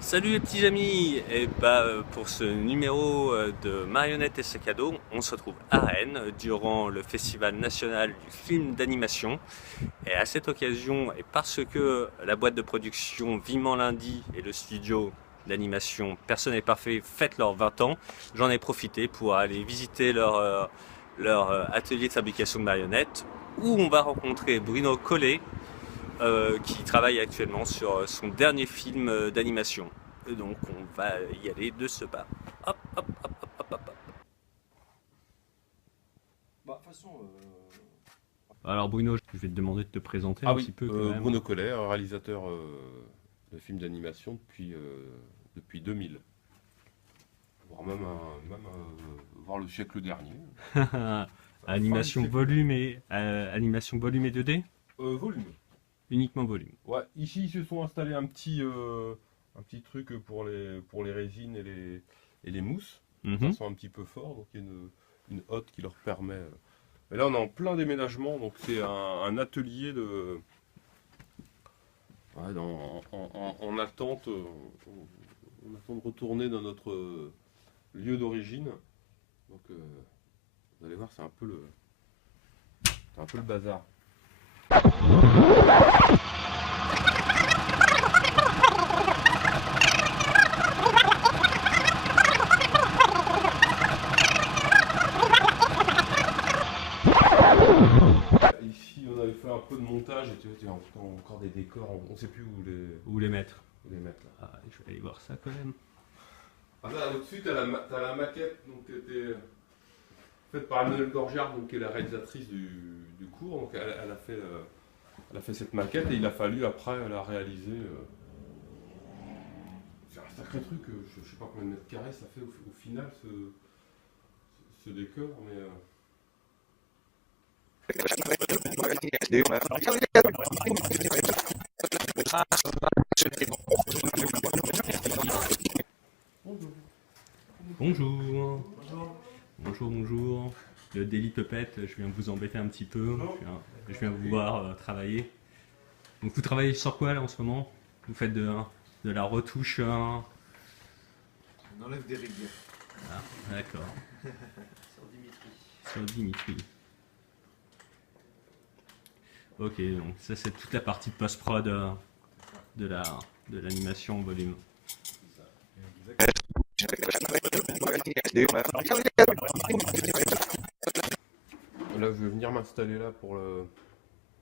Salut les petits amis, et pour ce numéro de Marionnettes et sac à dos, on se retrouve à Rennes durant le Festival national du film d'animation. Et à cette occasion, et parce que la boîte de production Vivement Lundi et le studio d'animation Personne n'est parfait fêtent leurs 20 ans, j'en ai profité pour aller visiter leur atelier de fabrication de marionnettes, où on va rencontrer Bruno Collet, qui travaille actuellement sur son dernier film d'animation. Donc on va y aller de ce pas. Hop, hop, hop, hop, hop, hop. Bah, de toute façon, Alors Bruno, je vais te demander de te présenter Ah un oui, petit peu quand même. Bruno Collet, réalisateur de films d'animation depuis 2000, voire voire le siècle dernier. Animation volume et animation volume et 2D, Volume. uniquement volume. Ouais, ici ils se sont installés un petit truc pour les résines et les mousses. Mhm. Ça sent un petit peu fort, donc il y a une hotte qui leur permet. Et là on est en plein déménagement, donc c'est un atelier ouais, en attente, on attend de retourner dans notre lieu d'origine. Donc vous allez voir, c'est un peu le bazar. Ici, on avait fait un peu de montage et tu vois, encore des décors, on ne sait plus Où les mettre? mettre là. Ah, je vais aller voir ça quand même. Ah là, au-dessus, t'as la maquette donc, qui était faite par Anne Gorgiard, donc, qui est la réalisatrice du cours. Donc, elle a fait cette maquette et il a fallu après la réaliser. C'est un sacré truc, je ne sais pas combien de mètres carrés ça fait au final ce décor, mais. Bonjour. Bonjour, bonjour. Le Daily Puppet, je viens vous embêter un petit peu. Je viens vous voir travailler. Donc vous travaillez sur quoi là en ce moment? Vous faites de la retouche. on enlève des rigues Ah, d'accord. sur Dimitri. Sur Dimitri. Ok, donc ça c'est toute la partie post-prod de l'animation en volume. Là, je vais venir m'installer là pour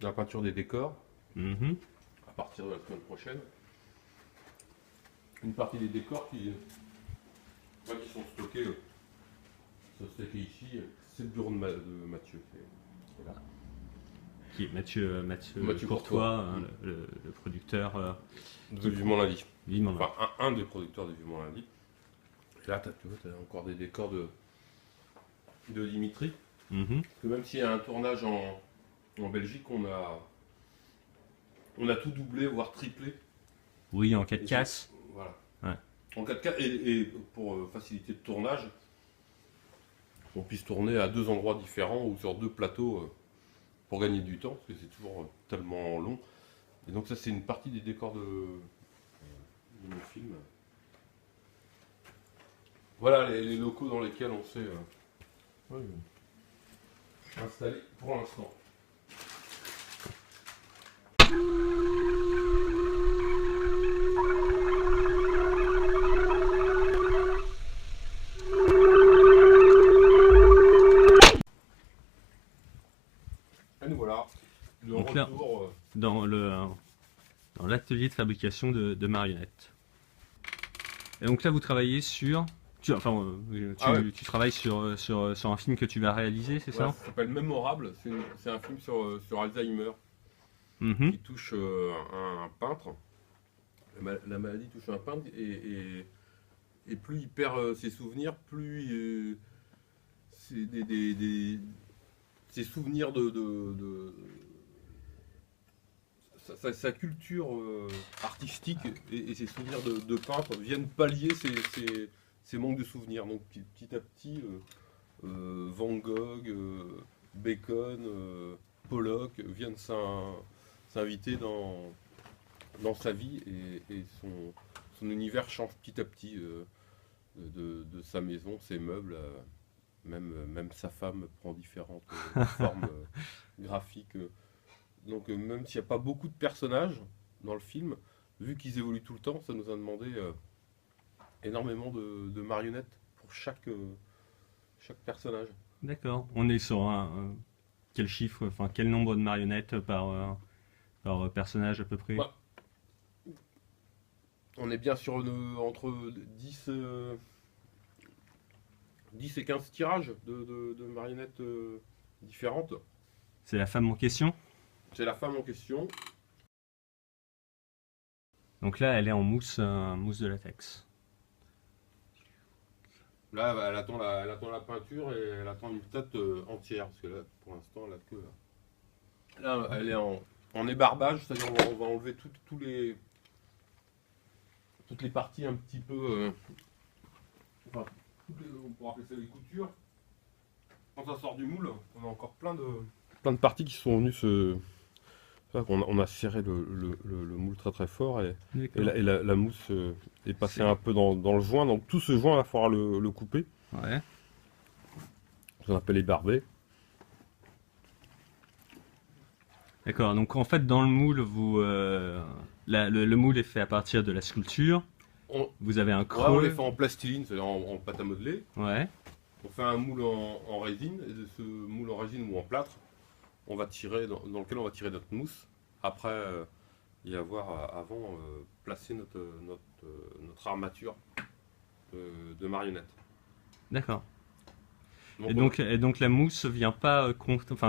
la peinture des décors Mhm. à partir de la semaine prochaine. Une partie des décors qui sont stockés, ici, c'est le bureau de Mathieu qui est là. Qui est Mathieu Mathieu Courtois, hein, le producteur De Vivement Lundi. Vivement Enfin, un des producteurs de Vivement Lundi. Et là, tu as encore des décors de Dimitri. Mhm. Parce que même s'il y a un tournage en Belgique, on a tout doublé, voire triplé. Oui, en 4 cases. Voilà. Ouais. En 4K, et pour faciliter le tournage, on puisse tourner à 2 endroits différents ou sur 2 plateaux pour gagner du temps, parce que c'est toujours tellement long. Et donc ça, c'est une partie des décors de mon film. Voilà les locaux dans lesquels on s'est installé pour l'instant. Et nous voilà, de Donc là, retour. dans l'atelier de fabrication de marionnettes. Et donc là, vous travaillez sur... Tu travailles sur un film que tu vas réaliser, c'est ça? Ça s'appelle Mémorable, c'est un film sur Alzheimer Mhm. qui touche un peintre. La maladie touche un peintre et plus il perd ses souvenirs, plus ses souvenirs sa culture artistique et ses souvenirs de peintre viennent pallier ses manques de souvenirs. Donc petit à petit, Van Gogh, Bacon, Pollock viennent s'inviter dans sa vie et son univers change petit à petit de sa maison, ses meubles, même sa femme prend différentes formes graphiques. Donc même s'il n'y a pas beaucoup de personnages dans le film, vu qu'ils évoluent tout le temps, ça nous a demandé énormément de marionnettes pour chaque personnage. D'accord. On est sur quel chiffre, enfin quel nombre de marionnettes par personnage à peu près? Bah, on est bien sur entre 10 et 15 tirages de marionnettes différentes. C'est la femme en question? C'est la femme en question. Donc là, elle est en mousse, mousse de latex. Là, bah, elle attend la peinture et elle attend une tête entière. Parce que là, pour l'instant, elle a que. Là, elle est en ébarbage, c'est-à-dire on va enlever toutes les parties un petit peu. Enfin, on pourra appeler ça les coutures. Quand ça sort du moule, on a encore plein de parties qui sont venues se. On a serré le moule très très fort et la mousse est passée un peu dans le joint. Donc tout ce joint, il va falloir le couper. Ouais. Ce qu'on appelle ébarber. D'accord. Donc en fait, dans le moule, le moule est fait à partir de la sculpture. Vous avez un creux. Ouais, on les fait en plastiline, c'est-à-dire en pâte à modeler. Ouais. On fait un moule en résine, et de ce moule en résine ou en plâtre, on va tirer dans lequel on va tirer notre mousse. Après y avoir avant placé notre armature de marionnette. D'accord. Donc, Et donc la mousse vient pas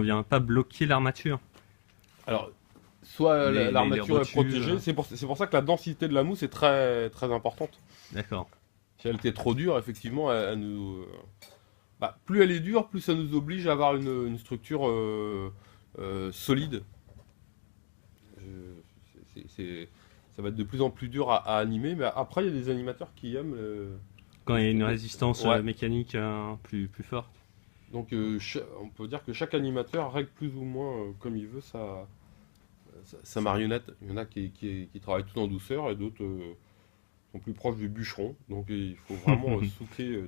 vient pas bloquer l'armature. alors, soit les l'armature est rotules, protégée, c'est pour ça que la densité de la mousse est très très importante. D'accord. Si elle était trop dure, effectivement, elle nous plus elle est dure, plus ça nous oblige à avoir une structure solide. Ça va être de plus en plus dur à animer, mais après il y a des animateurs qui aiment. Quand il y a une résistance Ouais. mécanique plus forte. Donc on peut dire que chaque animateur règle plus ou moins comme il veut sa marionnette. Il y en a qui travaillent tout en douceur et d'autres sont plus proches du bûcheron. Donc il faut vraiment souquer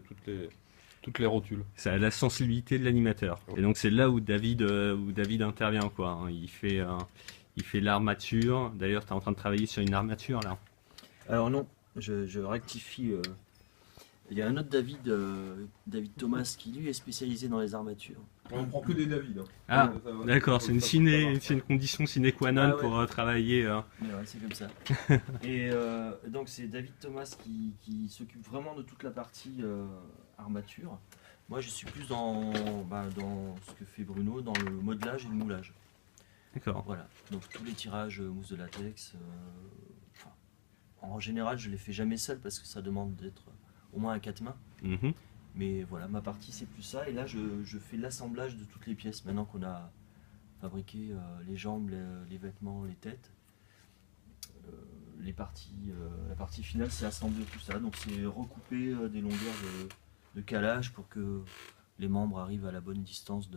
toutes les rotules. C'est à la sensibilité de l'animateur. Et donc c'est là où David intervient quoi. Hein. Il fait l'armature. D'ailleurs, tu es en train de travailler sur une armature là. Alors non, je rectifie. Il y a un autre David, David Thomas, qui lui est spécialisé dans les armatures. On prend que des David. Hein. Ah, Ça va. d'accord, c'est une condition sine qua non Ah ouais. pour travailler. Mais ouais, c'est comme ça. Et donc c'est David Thomas qui s'occupe vraiment de toute la partie armature. Moi je suis plus dans ce que fait Bruno, dans le modelage et le moulage. D'accord. Voilà, donc tous les tirages mousse de latex. En général je les fais jamais seul parce que ça demande d'être au moins à 4 mains. Mhm. Mais voilà, ma partie c'est plus ça. Et là je fais l'assemblage de toutes les pièces maintenant qu'on a fabriqué les jambes, les vêtements, les têtes. La partie finale c'est assembler tout ça. Donc c'est recouper des longueurs de calage pour que les membres arrivent à la bonne distance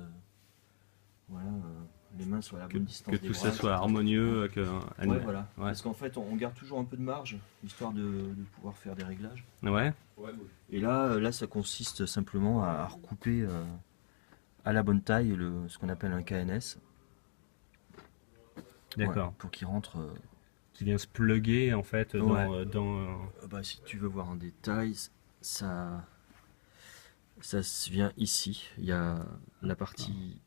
les mains soient à la bonne distance Que des tout bras, ça soit etc. harmonieux. Ouais, voilà. Ouais. Parce qu'en fait on garde toujours un peu de marge histoire de pouvoir faire des réglages. Ouais. Ouais, Et là ça consiste simplement à recouper à la bonne taille ce qu'on appelle un KNS. D'accord. Voilà, pour qu'il rentre. Qui vient se plugger en fait dans Si tu veux voir en détail, ça se vient ici. Il y a la partie,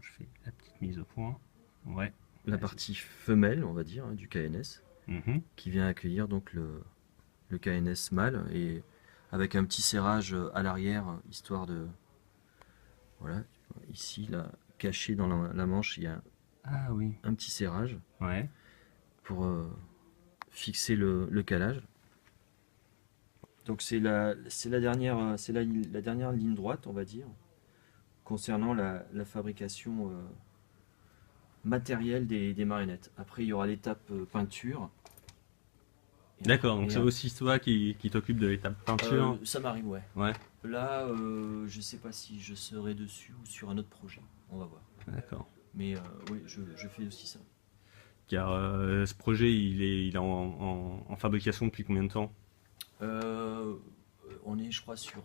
Je fais la petite mise au point. Ouais. la partie femelle, on va dire, hein, du KNS, Mhm. qui vient accueillir donc le KNS mâle et avec un petit serrage à l'arrière, histoire de voilà, ici là, caché dans la manche, il y a Ah oui. un petit serrage Ouais. pour fixer le calage. Donc c'est la dernière ligne droite, on va dire, concernant la fabrication matérielle des marionnettes. Après, il y aura l'étape peinture. D'accord, donc Et c'est aussi toi qui t'occupe de l'étape peinture. ça m'arrive, ouais. Ouais. Là, je sais pas si je serai dessus ou sur un autre projet. On va voir. D'accord. Mais oui, je fais aussi ça. Car ce projet, il est en fabrication depuis combien de temps? On est, je crois, sur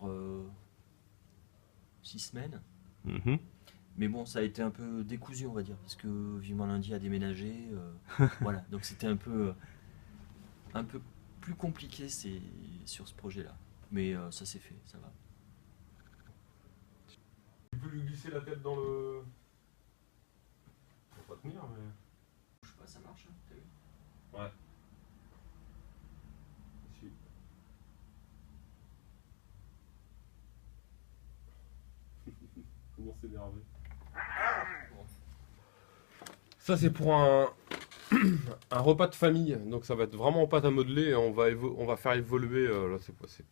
6 semaines. Mhm. Mais bon, ça a été un peu décousu, on va dire, parce que Vivement Lundi a déménagé. Voilà, donc c'était un peu plus compliqué sur ce projet-là. Mais ça s'est fait, ça va. Tu peux lui glisser la tête dans le. Ça va pas tenir, mais. Je sais pas, ça marche, hein, t'as vu? Ouais. Si. Comment s'énerver. Ça, c'est pour un repas de famille. Donc, ça va être vraiment en pâte à modeler. Et on va faire évoluer. Là,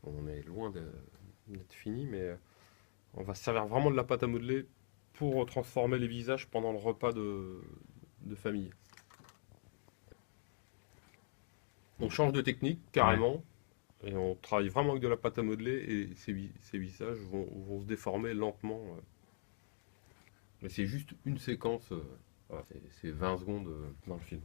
on est loin d'être fini, mais on va se servir vraiment de la pâte à modeler pour transformer les visages pendant le repas de famille. On change de technique carrément. Et on travaille vraiment avec de la pâte à modeler. Et ces visages vont se déformer lentement. Mais c'est juste une séquence. Voilà, c'est 20 secondes dans le film.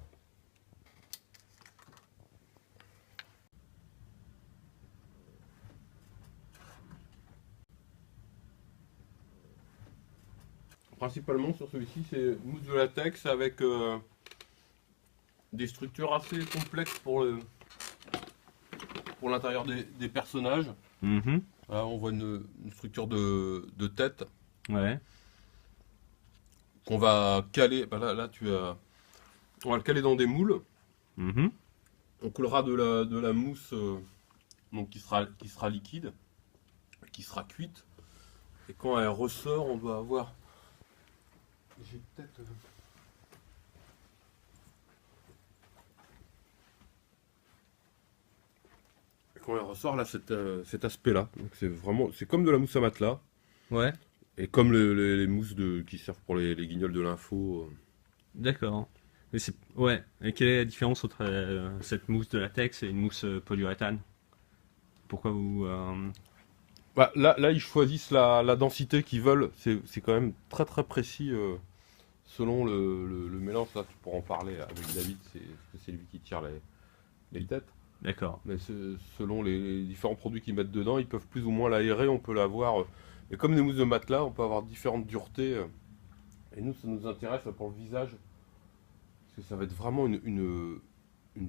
Principalement sur celui-ci, c'est mousse de latex avec des structures assez complexes pour l'intérieur des personnages. Mhm. Là, on voit une structure de tête Ouais. qu'on va caler. Bah là, on va le caler dans des moules. Mhm. On coulera de la mousse donc qui sera liquide, qui sera cuite. Et quand elle ressort, on doit avoir. J'ai peut-être. Quand elle ressort, là, cet aspect-là. Donc c'est comme de la mousse à matelas. Ouais. Et comme les mousses qui servent pour les guignols de l'info. D'accord. Mais ouais. Et quelle est la différence entre cette mousse de latex et une mousse polyuréthane? Pourquoi vous Bah, là, ils choisissent la densité qu'ils veulent. C'est quand même très très précis selon le mélange. Là, tu pourras en parler avec David, c'est lui qui tire les têtes. D'accord. Mais selon les différents produits qu'ils mettent dedans, ils peuvent plus ou moins l'aérer. On peut l'avoir. Et comme des mousses de matelas, on peut avoir différentes duretés. Et nous, ça nous intéresse pour le visage. Parce que ça va être vraiment une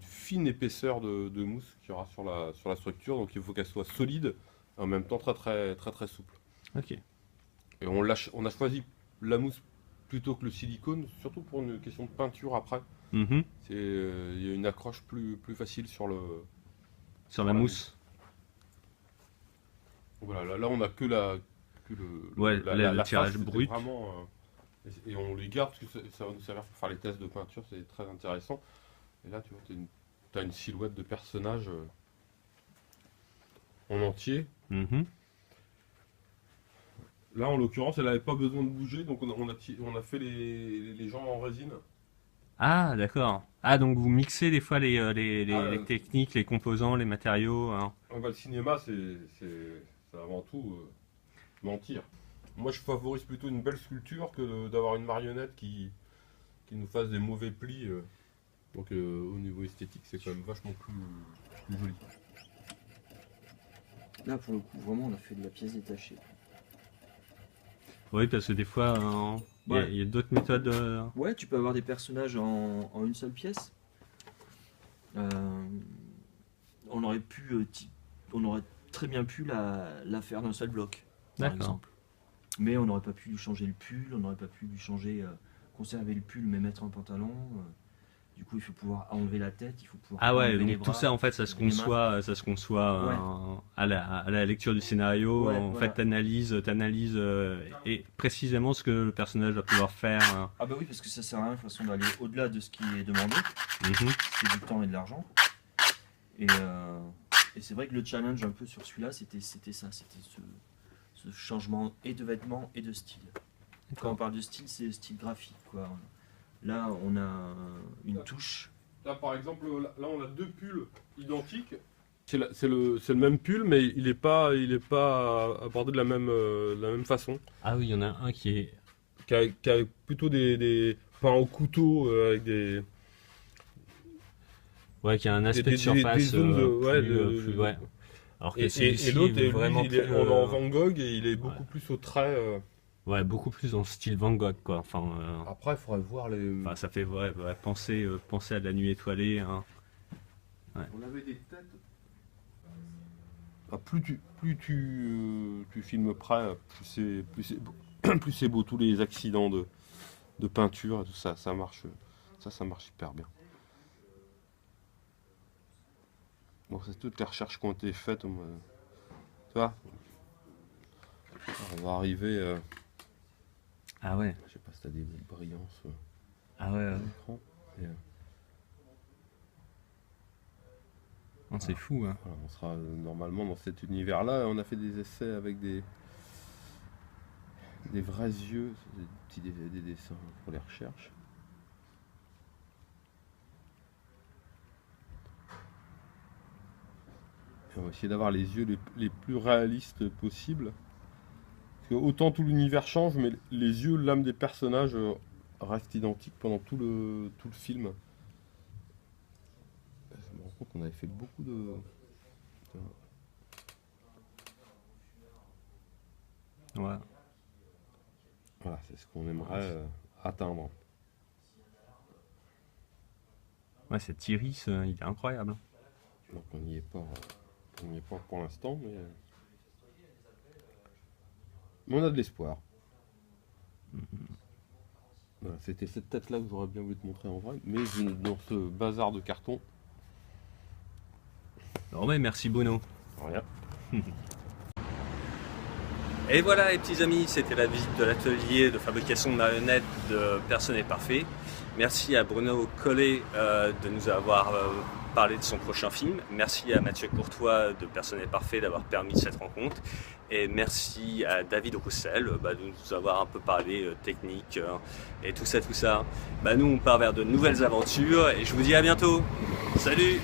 fine épaisseur de mousse qu'il y aura sur la structure. Donc il faut qu'elle soit solide et en même temps très très très très souple. Ok. Et on a choisi la mousse plutôt que le silicone, surtout pour une question de peinture après. Mhm. Il y a une accroche plus facile sur Sur la mousse. Voilà, là on a que Ouais, le la tirage face, c'était brut. vraiment, et on les garde parce que ça va nous servir pour faire les tests de peinture, c'est très intéressant. Et là tu vois, t'as une silhouette de personnage en entier. Mhm. Là en l'occurrence elle n'avait pas besoin de bouger, donc on a fait les jambes en résine. Ah, d'accord. Ah, donc vous mixez des fois Ah, les techniques, les composants, les matériaux, hein. Le cinéma c'est avant tout mentir. Moi je favorise plutôt une belle sculpture que d'avoir une marionnette qui nous fasse des mauvais plis. Donc au niveau esthétique c'est quand même vachement plus joli. Là, pour le coup, vraiment, on a fait de la pièce détachée. Oui, parce que des fois, Ouais. il y a d'autres méthodes. Ouais, tu peux avoir des personnages en une seule pièce. Euh, on aurait on aurait très bien pu la faire d'un seul bloc, par D'accord. exemple. Mais on n'aurait pas pu lui changer le pull, on n'aurait pas pu lui changer, conserver le pull mais mettre un pantalon. Du coup, il faut pouvoir enlever la tête, il faut pouvoir Ah ouais, enlever les donc tout bras. ça en fait, ça se les mains. conçoit Ouais. à la lecture du scénario. Ouais, En voilà. fait, t'analyses et précisément ce que le personnage va pouvoir faire. Ah bah oui, parce que ça sert à rien de toute façon d'aller au-delà de ce qui est demandé. Mhm. C'est du temps et de l'argent. Et c'est vrai que le challenge un peu sur celui-là, c'était ça, c'était ce changement et de vêtements et de style. Quand on parle de style, c'est style graphique, quoi. Là, on a une touche. Là par exemple, là on a deux pulls identiques C'est le même pull, mais il est pas abordé de la même façon. Ah oui, il y en a un qui est... Qui a plutôt des pains au couteau avec des, Ouais, qui a un aspect de des surface zones ouais. Alors que et celui-ci l'autre, est vraiment lui, il est plus, en Van Gogh et il est beaucoup ouais. plus au trait. Ouais, beaucoup plus dans le style Van Gogh, quoi. Enfin, Après, il faudrait voir les. enfin ça fait penser à la nuit étoilée, hein. On avait des têtes. Ah, tu filmes près, plus c'est beau. Tous les accidents de peinture et tout ça, ça marche hyper bien. Bon, c'est toutes les recherches qui ont été faites. Tu vois, on va arriver. Ah ouais, Je sais pas si t'as des brillances ah ouais, à ouais. l'écran. Et, Non, c'est fou, hein. voilà, on sera normalement dans cet univers-là. On a fait des essais avec des vrais yeux, des dessins pour les recherches. Et on va essayer d'avoir les yeux les plus réalistes possibles. Parce que autant tout l'univers change, mais les yeux, l'âme des personnages restent identiques pendant tout le film. Je me rends compte qu'on avait fait beaucoup de... Ouais. Voilà, c'est ce qu'on aimerait atteindre. Ouais, cet iris, il est incroyable, hein. Donc on n'y est pas pour l'instant, mais on a de l'espoir. Voilà, c'était cette tête-là que j'aurais bien voulu te montrer en vrai, mais dans ce bazar de carton, Non, mais merci Bruno. rien. Et voilà les petits amis, c'était la visite de l'atelier de fabrication de marionnettes de Personne n'est parfait. Merci à Bruno Collet de nous avoir parlé de son prochain film. Merci à Mathieu Courtois de Personne n'est parfait d'avoir permis cette rencontre. Et merci à David Roussel de nous avoir un peu parlé technique et tout ça. Nous on part vers de nouvelles aventures et je vous dis à bientôt. Salut!